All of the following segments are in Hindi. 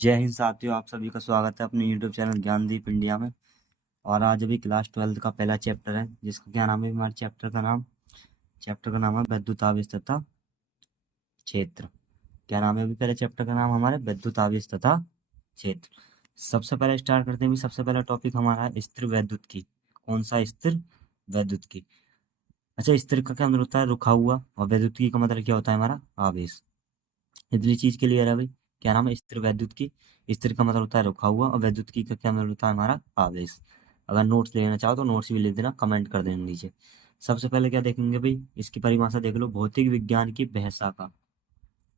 जय हिंद साथियों, आप सभी का स्वागत है अपने यूट्यूब चैनल ज्ञानदीप इंडिया में। और आज अभी क्लास 12 का पहला चैप्टर है, जिसका क्या नाम है? हमारे चैप्टर का नाम है विद्युत आवेश तथा क्षेत्र। क्या नाम है? अभी पहले चैप्टर का नाम हमारे विद्युत आवेश तथा क्षेत्र। सबसे पहले स्टार्ट करते हैं। भी सबसे पहला टॉपिक हमारा है स्थिर वैद्युत की। कौन सा? स्थिर वैद्युत की। अच्छा, स्थिर का क्या मतलब होता है? रुका हुआ। और वैद्युत की का मतलब क्या होता है? हमारा आवेश। इतनी चीज क्लियर है भाई? क्या नाम है? स्थिर वैद्युत की। स्थिर का मतलब होता है रुका हुआ, और वैद्युत की का क्या मतलब होता है? हमारा आवेश। अगर नोट्स लेना चाहो तो नोट्स भी ले देना, कमेंट कर देना नीचे। सबसे पहले क्या देखेंगे भाई? इसकी परिभाषा देख लो। भौतिक विज्ञान की वह शाखा।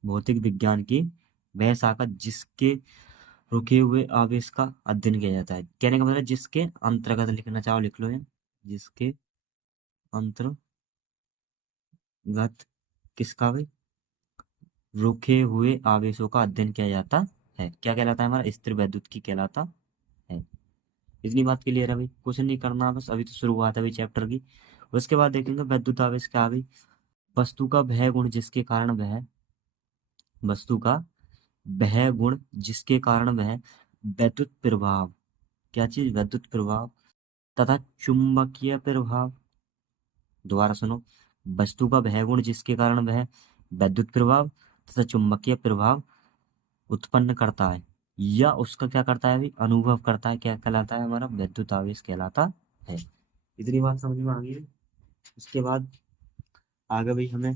भौतिक विज्ञान की वह शाखा जिसके रुके हुए आवेश का अध्ययन किया जाता है। कहने का मतलब जिसके अंतर्गत, लिखना चाहो लिख लो ये। जिसके अंतर्गत किसका भाई? रुके हुए आवेशों का अध्ययन किया जाता है। क्या कहलाता है? हमारा स्थिर वैद्युत की कहलाता है। इतनी बात क्लियर है भाई? कुछ नहीं करना, बस अभी तो शुरुआत है भाई चैप्टर की। उसके बाद देखेंगे वैद्युत आवेश क्या है भाई? वस्तु का वह गुण जिसके कारण वह वस्तु का वह गुण जिसके कारण वह वैद्युत प्रभाव। क्या चीज? वैद्युत प्रभाव तथा चुंबकीय प्रभाव। दोबारा सुनो। वस्तु का वह गुण जिसके कारण वह वैद्युत प्रभाव तथा चुंबकीय प्रभाव उत्पन्न करता है, या उसका क्या करता है अभी? अनुभव करता है। क्या कहलाता है? हमारा विद्युत आवेश कहलाता है। इतनी बात समझ में आ गई है? उसके बाद आगे भी हमें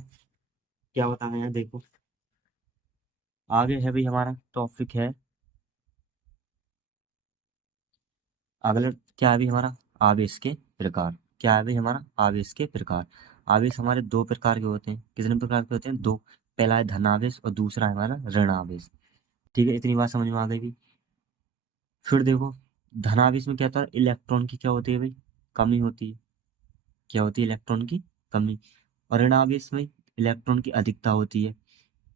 क्या बताना है? देखो, आगे है भी हमारा टॉपिक है। अगला क्या है भी हमारा? आवेश के प्रकार। क्या है भी हमारा? आवेश के प्रकार। आवेश हमारे दो प्रकार के होते हैं। कितने प्रकार के होते हैं? दो। पहला है धनावेश और दूसरा है हमारा ऋण आवेश। ठीक है, इतनी बात समझ में आ गई भी? फिर देखो, धनावेश में क्या होता है? इलेक्ट्रॉन की क्या होती है भाई? कमी होती है। क्या होती है? इलेक्ट्रॉन की कमी। और ऋण आवेश में इलेक्ट्रॉन की अधिकता होती है।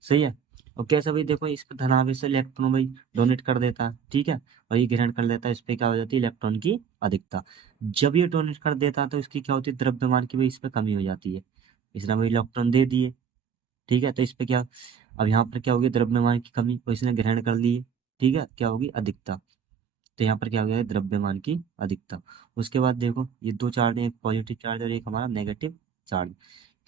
सही है। और कैसे भाई? देखो, इस पे धनावेश से इलेक्ट्रॉन भाई डोनेट कर देता है, ठीक है, और ये ग्रहण कर लेता है। इस पे क्या हो जाती है? इलेक्ट्रॉन की अधिकता। जब ये डोनेट कर देता है तो इसकी क्या होती है? द्रव्यमान की भाई इस पे कमी हो जाती है। इसने भाई इलेक्ट्रॉन दे दिए, ठीक है, तो इस पे क्या? अब यहाँ पर क्या होगी? द्रव्यमान की कमी, और इसने ग्रहण कर लिए, ठीक है, क्या होगी? अधिकता। तो यहाँ पर क्या हो गया है? द्रव्यमान की अधिकता। उसके बाद देखो, ये दो चार्ज हैं, एक पॉजिटिव चार्ज और एक हमारा नेगेटिव चार्ज।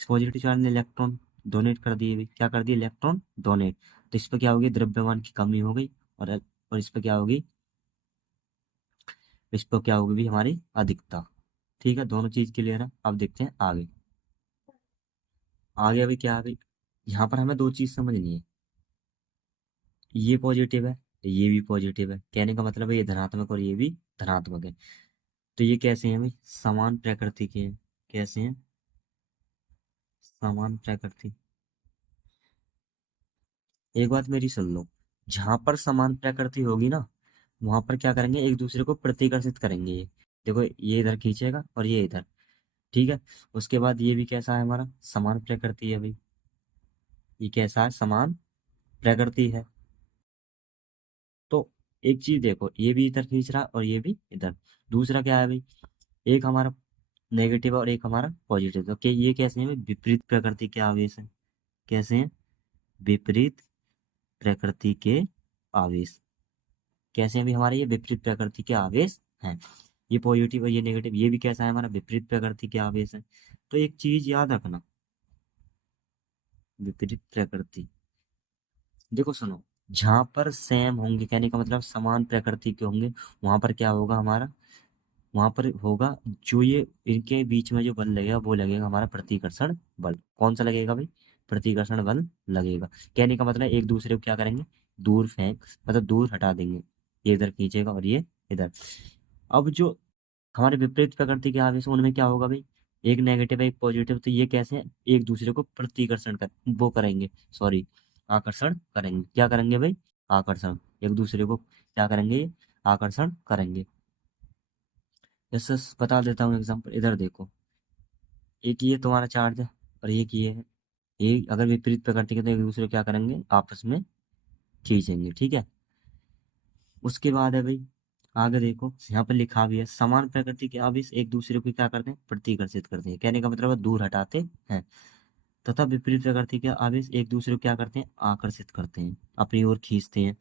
इस पॉजिटिव चार्ज ने इलेक्ट्रॉन डोनेट कर दिए भाई। क्या कर दिए? Electron donate. तो इस पर क्या होगी? द्रव्यमान की कमी हो गई। और इस पर क्या होगी? इस पर क्या होगी भी? हमारी अधिकता। ठीक है, दोनों चीज क्लियर है। अब देखते हैं आगे। आगे अभी क्या है भाई? यहाँ पर हमें दो चीज समझनी है। ये पॉजिटिव है, ये भी पॉजिटिव है। कहने का मतलब है ये धनात्मक और ये भी धनात्मक है। तो ये कैसे हैं भाई? समान प्रकृति के हैं। कैसे हैं? समान प्रकृति। एक बात मेरी सुन लो। जहां पर समान प्रकृति होगी ना, वहां पर क्या करेंगे? एक दूसरे को प्रतिकर्षित करेंगे। ये देखो, ये इधर खींचेगा और ये इधर, ठीक है। उसके बाद ये भी कैसा है? हमारा समान प्रकृति है भाई। ये कैसा है? समान प्रकृति है। तो एक चीज देखो, ये भी इधर खींच रहा और ये भी इधर। दूसरा क्या है भाई? एक हमारा नेगेटिव और एक हमारा पॉजिटिव। तो क्या ये कैसे हैं भाई? विपरीत प्रकृति के आवेश है। कैसे हैं? विपरीत प्रकृति के आवेश। कैसे हैं भी? हमारे ये विपरीत प्रकृति के आवेश हैं। ये पॉजिटिव और ये नेगेटिव, ये भी कैसा है? हमारा विपरीत प्रकृति के आवेश है। तो एक चीज याद रखना, विपरीत प्रकृति। देखो सुनो, जहां पर सेम होंगे, कहने का मतलब समान प्रकृति के होंगे, वहां पर क्या होगा हमारा? वहां पर होगा जो ये इनके बीच में जो बल लगेगा वो लगेगा हमारा प्रतिकर्षण बल। कौन सा लगेगा भाई? प्रतिकर्षण बल लगेगा। कहने का मतलब एक दूसरे को क्या करेंगे? दूर फेंक, मतलब दूर हटा देंगे। ये इधर खींचेगा और ये इधर। अब जो हमारे विपरीत प्रकृति के आवेश हैं, उनमें क्या होगा भाई? एक नेगेटिव एक पॉजिटिव। तो ये कैसे हैं? एक दूसरे को प्रतिकर्षण कर वो करेंगे, सॉरी, आकर्षण करेंगे। क्या करेंगे भाई? आकर्षण। एक दूसरे को क्या करेंगे? आकर्षण करेंगे। जैसे बता देता हूँ एग्जाम्पल। इधर देखो, एक ये तुम्हारा चार्ज है और एक ये है। ये अगर विपरीत प्रकृति के तो एक दूसरे को क्या करेंगे? आपस में खींचेंगे, ठीक है। उसके बाद है भाई, आगे देखो, यहाँ पर लिखा भी है समान प्रकृति के आवेश एक दूसरे को क्या करते हैं? प्रतिकर्षित करते हैं। कहने का मतलब है दूर हटाते हैं। तथा विपरीत प्रकृति के आवेश एक दूसरे को क्या करते हैं? आकर्षित करते हैं, अपनी ओर खींचते हैं।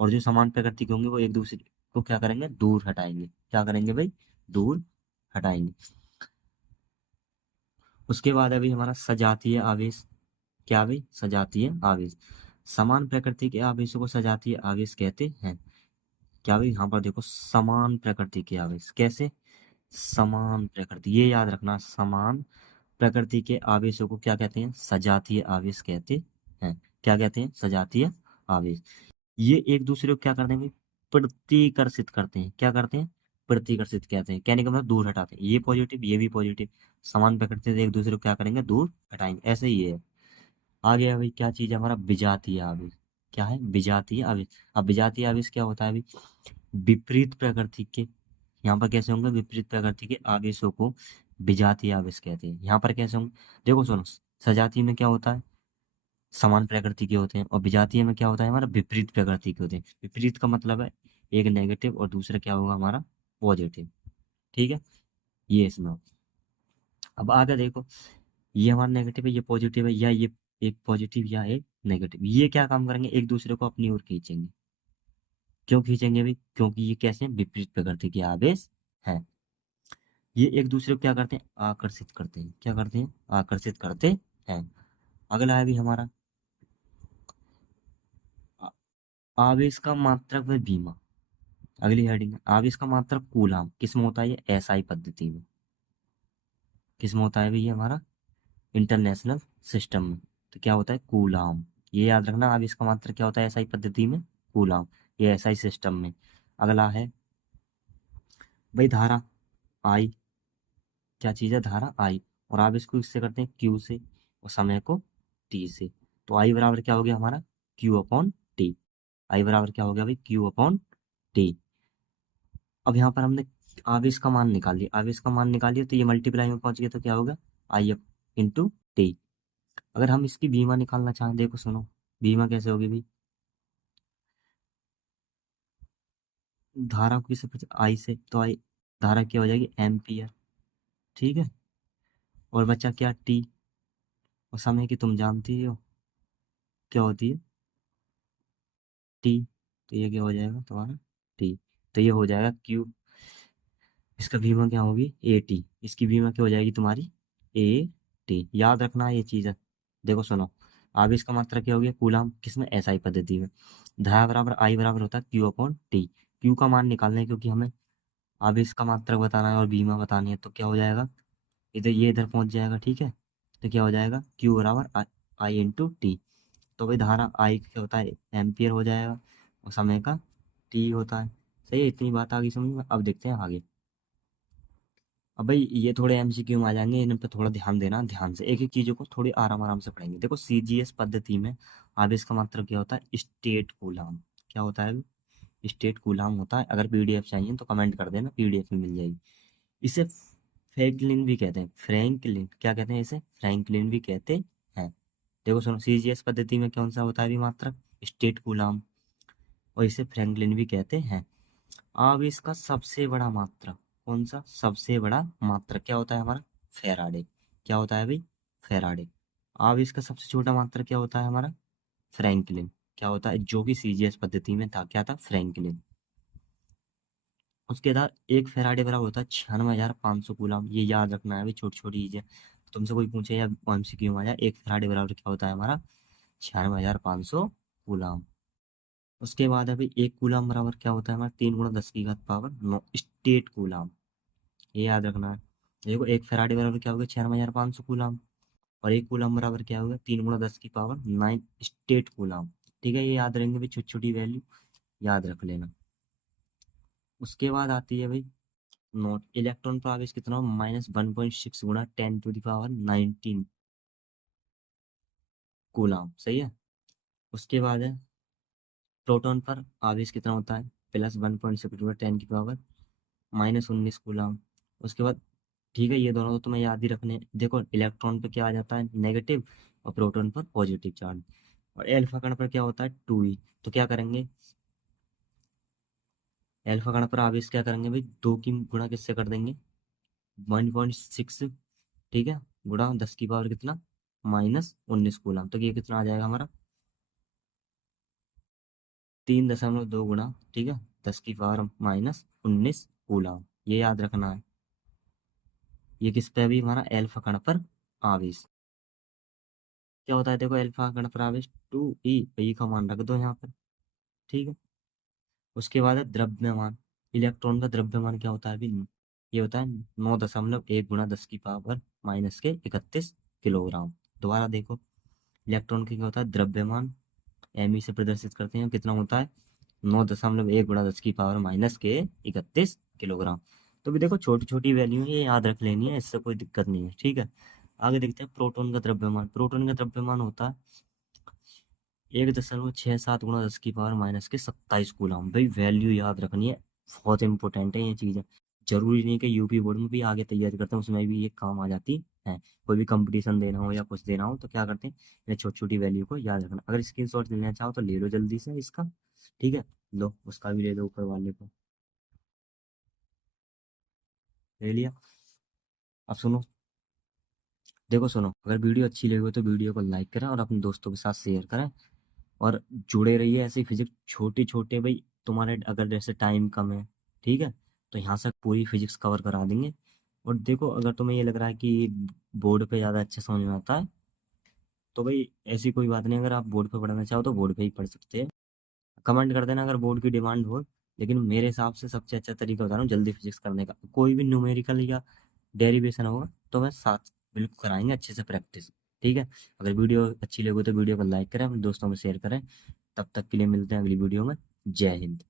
और जो समान प्रकृति के होंगे वो एक दूसरे को क्या करेंगे, दूर हटाएंगे। क्या करेंगे भाई, दूर हटाएंगे। उसके बाद अभी हमारा सजातीय आवेश। क्या भाई, सजातीय आवेश। समान प्रकृति के आवेशों को सजातीय आवेश कहते हैं। क्या भाई, यहाँ पर देखो, समान प्रकृति के आवेश। कैसे, समान प्रकृति, ये याद रखना, समान प्रकृति के आवेशों को क्या कहते हैं, सजातीय आवेश कहते हैं। क्या कहते हैं, सजातीय आवेश। ये एक दूसरे को क्या कर देंगे, प्रतिकर्षित करते हैं। क्या करते हैं, प्रतिकर्षित कहते हैं। कहने का मतलब दूर हटाते हैं। ये पॉजिटिव, ये भी पॉजिटिव, समान प्रकृति से एक दूसरे को क्या करेंगे, दूर हटाएंगे। ऐसे ही है। आ गया भाई, क्या चीज है हमारा, विजातीय आवेश। क्या है, विजातीय आवेश। अब विजातीय आवेश क्या होता है अभी, विपरीत प्रकृति के, यहाँ पर कैसे होंगे, विपरीत प्रकृति के आवेशों को विजातीय आवेश कहते हैं। यहाँ पर कैसे होंगे, देखो सुनो, सजातीय में क्या होता है, समान प्रकृति के होते हैं, और विजातीय में क्या होता है हमारा, विपरीत प्रकृति के होते हैं। विपरीत का मतलब है एक नेगेटिव और दूसरा क्या होगा हमारा, पॉजिटिव। ठीक है, ये इसमें होता है। अब आगे देखो, ये हमारा नेगेटिव है, ये पॉजिटिव है, या ये एक पॉजिटिव या एक नेगेटिव, ये क्या काम करेंगे, एक दूसरे को अपनी ओर खींचेंगे। क्यों खींचेंगे भाई, क्योंकि ये कैसे हैं, विपरीत प्रकृति के आवेश हैं। ये एक दूसरे को क्या करते हैं, आकर्षित करते हैं। क्या करते हैं, आकर्षित करते हैं। अगला है भी हमारा आ- आवेश का मात्रक व बीमा। अगली हेडिंग है, आवेश का मात्रक कूलाम। किस में होता है ये, एसआई पद्धति में। किस में होता है भाई ये हमारा, इंटरनेशनल सिस्टम में। तो क्या होता है, कूलाम। ये याद रखना, आवेश का मात्रक क्या होता है एसआई पद्धति में, कूलाम। ये एसआई सिस्टम में। अगला है भाई धारा, आई। क्या चीज है, धारा आई। और आवेश को किससे करते हैं, क्यू से, और समय को टी से। तो आई बराबर क्या हो गया हमारा, क्यू अपॉन टी। आई बराबर क्या हो गया भाई, क्यू अपॉन टी। अब यहाँ पर हमने आवेश का मान निकाल लिया, आवेश का मान निकाल लिया, तो ये मल्टीप्लाई में पहुंच गया, तो क्या होगा, आई एफ इंटू टी। अगर हम इसकी बीमा निकालना चाहें, देखो सुनो, बीमा कैसे होगी भाई, धारा को किससे आई से, तो आई, धारा क्या हो जाएगी, एम्पियर। ठीक है, और बच्चा क्या, टी। और समय की तुम जानती हो क्या होती है, टी। तो ये क्या हो जाएगा तुम्हारा, टी। तो ये हो जाएगा क्यू। इसका बीमा क्या होगी, ए टी। इसकी बीमा क्या हो जाएगी तुम्हारी, ए टी। याद रखना ये चीज है। देखो सुनो, अब इसका मात्रा क्या हो गया, कूलाम, किसमें, एसआई पद्धति में। धारा बराबर आई बराबर होता है क्यू अपॉन टी। क्यू का मान निकालना है, क्योंकि हमें अब इसका मात्रक बताना है और बीमा बतानी है, तो क्या हो जाएगा, इधर ये इधर पहुंच जाएगा। ठीक है, तो क्या हो जाएगा, क्यू बराबर आई इंटू टी। तो भाई धारा आई क्या होता है, एम्पियर हो जाएगा, और समय का टी होता है। सही है, इतनी बात आ गई समझ में। अब देखते हैं आगे। अब भाई ये थोड़े एमसीक्यू में आ जाएंगे, इन पे थोड़ा ध्यान देना, ध्यान से एक एक चीजों को थोड़ी आराम आराम से पढ़ेंगे। देखो सीजीएस पद्धति में आवेश का मात्रक क्या होता है, स्टेट कूलाम। क्या होता है, स्टेट कूलाम होता है। अगर पीडीएफ चाहिए तो कमेंट कर देना, पीडीएफ में मिल जाएगी। इसे फ्रैंकलिन भी कहते हैं, फ्रैंकलिन, क्या कहते हैं इसे, फ्रैंकलिन भी कहते हैं। देखो सुनो, सीजीएस पद्धति में कौन सा होता है भी मात्रक, स्टेट कूलाम, और इसे फ्रैंकलिन भी कहते हैं। आवेश का सबसे बड़ा मात्रक, कौन सा, सबसे बड़ा मात्रक क्या होता है हमारा, फैराडे। क्या होता है भाई, फैराडे। आवेश का सबसे छोटा मात्रक क्या होता है हमारा, फ्रैंकलिन। क्या होता है, जो कि सीजीएस पद्धति में था, क्या था, फ्रैंकलिन। उसके बाद एक फैराडे बराबर होता है 96,500 कूलम। ये याद रखना है भाई, छोटी छोटी चीजें। तुमसे कोई पूछे या एमसीक्यू में आ जाए, एक फैराडे बराबर क्या होता है हमारा, 96,500 कूलम। उसके बाद अभी एक कूलम बराबर क्या होता है हमारा, 3 × 10⁻⁹ स्टेट कूलम। ये याद रखना है। देखो एक फैराडे बराबर क्या होगा, 96,500 कूलम। और एक कूलम बराबर क्या होगा, 3 × 10⁹ स्टेट कूलम। ठीक है, ये याद रहेंगे भाई, छोटी छोटी वैल्यू याद रख लेना। उसके बाद आती है भाई नोट, इलेक्ट्रॉन पर आवेश कितना हो, -1.6 × 10⁻19 कूलम। सही है। उसके बाद है प्रोटॉन पर आवेश कितना होता है, +1.6 × 10⁻⁻19 कूलम। उसके बाद ठीक है, ये दोनों तो तुम्हें याद ही रखने हैं। देखो इलेक्ट्रॉन पे क्या आ जाता है, नेगेटिव, और प्रोटॉन पर पॉजिटिव चार्ज। और एल्फा कण पर क्या होता है, 2e। तो क्या करेंगे, एल्फा कण पर आवेश क्या करेंगे भाई, 2 की गुणा किससे कर देंगे, 1.6। ठीक है, गुणा 10 की पावर कितना, -19 कूलम। तो ये कितना आ जाएगा हमारा, 3.2 गुणा, ठीक है, 10⁻⁻19 कूलम। ये याद रखना है। ये किस पे अभी हमारा एल्फा कण पर आवेश। क्या होता है देखो, एल्फा कण पर आवेश 2e का मान रख दो यहाँ पर, ठीक है। उसके बाद है द्रव्यमान। इलेक्ट्रॉन का द्रव्यमान क्या होता है अभी, ये होता है 9.1 गुणा 10⁻⁻31 किलोग्राम। दोबारा देखो, इलेक्ट्रॉन का क्या होता है द्रव्यमान, एमई से प्रदर्शित करते हैं, कितना होता है 9.1 गुणा 10⁻⁻31 किलोग्राम। तो भी देखो छोटी छोटी वैल्यू है, ये याद रख लेनी है, इससे कोई दिक्कत नहीं है, ठीक है। आगे देखते हैं प्रोटॉन का द्रव्यमान। प्रोटॉन का द्रव्यमान होता है 1.67 गुणा 10⁻⁻27 कूलम। भाई वैल्यू याद रखनी है, बहुत इंपॉर्टेंट है ये चीज़ें। जरूरी नहीं कि यूपी बोर्ड में भी आगे तैयारी करते हैं उसमें भी ये काम आ जाती है। कोई भी कंपटीशन देना हो या कुछ देना हो तो क्या करते हैं, ये छोटी छोटी वैल्यू को याद रखना। अगर स्क्रीनशॉट लेना चाहो तो ले लो जल्दी से इसका, ठीक है। लो उसका भी ले लो, ऊपर वाले को ले लिया। अब सुनो, देखो सुनो, अगर वीडियो अच्छी लगी हो तो वीडियो को लाइक करें और अपने दोस्तों के साथ शेयर करें, और जुड़े रहिए ऐसे फिजिक्स छोटे छोटे। भाई तुम्हारे अगर जैसे टाइम कम है, ठीक है, तो यहाँ से पूरी फिजिक्स कवर करा देंगे। और देखो अगर तुम्हें ये लग रहा है कि बोर्ड पे ज़्यादा अच्छा समझ में आता है, तो भाई ऐसी कोई बात नहीं, अगर आप बोर्ड पे पढ़ना चाहो तो बोर्ड पे ही पढ़ सकते हैं। कमेंट कर देना अगर बोर्ड की डिमांड हो। लेकिन मेरे हिसाब से सबसे अच्छा तरीका बता रहा हूँ जल्दी फिजिक्स करने का। कोई भी न्यूमेरिकल या डेरिवेशन होगा तो मैं साथ बिल्कुल कराएंगे अच्छे से प्रैक्टिस, ठीक है। अगर वीडियो अच्छी लगी तो वीडियो को लाइक करें, अपने दोस्तों में शेयर करें। तब तक के लिए मिलते हैं अगली वीडियो में। जय हिंद।